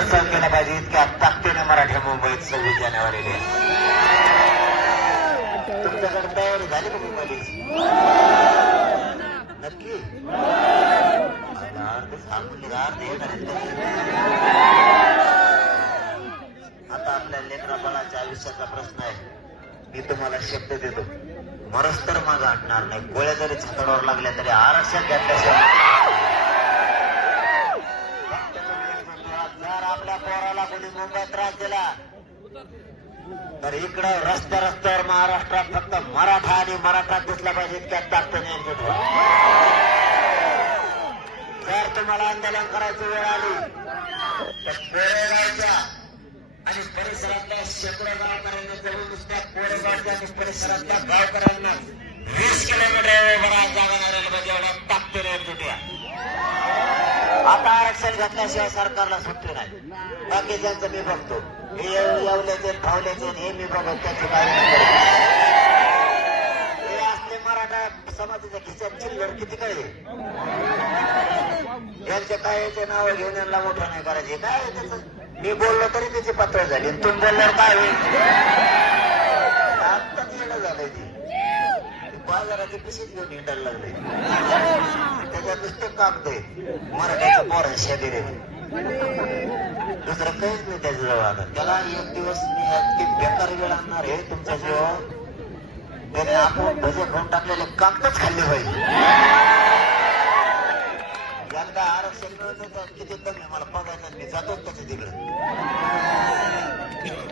सहन केला पाहिजे इतक्या ताकदीने मराठी मुंबईत सव्वीस जानेवारीला तुमच्याकडे तयारी झाली का मुंबईची नक्की? अर्ध सांगून अर्ध हे आता आपल्या लेकराबाळाच्या आयुष्याचा प्रश्न आहे. मी तुम्हाला शब्द देतो. मरस तर मागं हटणार नाही. गोळ्या जरी छातडावर लागल्या तरी आरक्षण घेतल्याशिवाय जर आपल्या पोराला कोणी मुंबईत त्रास दिला तर इकडं रस्त्या रस्त्यावर महाराष्ट्रात फक्त मराठा आणि मराठा दिसला पाहिजे इतक्यात ताकद एकजूट जर तुम्हाला आंदोलन करायची वेळ आली तर कोरेगावच्या आणि परिसरातल्या शेकडो गावकऱ्यांना जवळ नुसत्या कोरेगावच्या आणि परिसरातल्या गावकऱ्यांना वीस किलोमीटर उभा जागा नाही राहिली पाहिजे एवढ्या ताकदीने एकजूट आता आरक्षण घातल्याशिवाय सरकारला सुट्टी नाही. बाकीच्या मी बघतो हे येवल्याचे फावल्याचे हे मी बघत त्याची हे असले मराठा समाजाच्या खिशात चिल्लर किती कळले यांच्या काय नाव घेऊन यांना मोठं नाही करायचे. काय त्याचं? मी बोललो तरी त्याची पातळ झाली. तुम तुम्ही बोलल्यावर काय होईल? आत्ताच येणं झालंय ती. बाजाराची पिशीच घेऊन हिंडायला लागली. त्याच्यात नुसते कागद आहे मराठ्याचं पोर शेतीने दुसरं काहीच नाही त्याच्याजवळ आता त्याला एक दिवस मी इतकी बेकार वेळ आणणार आहे तुमच्या जीवावर त्याने आपण भजे खाऊन टाकलेले कागदच खाल्ले पाहिजे. एकदा आरक्षण मिळत किती कमी मला बघायचं मी जातो त्याच्या तिकडे.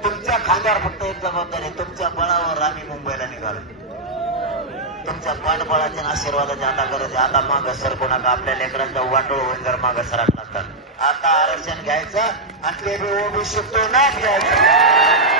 तुमच्या खांद्यावर फक्त एक जबाबदारी तुमच्या बळावर आम्ही मुंबईला निघालो. तुमच्या पाठबळाच्या आशीर्वाद आता गरज आहे. आता मागं सरकू नका आपल्या लेकरांचा वाटोळ होईल जर मागं सरकला तर आता आरक्षण घ्यायचं आणि ते बी ओबी ना घ्यायचं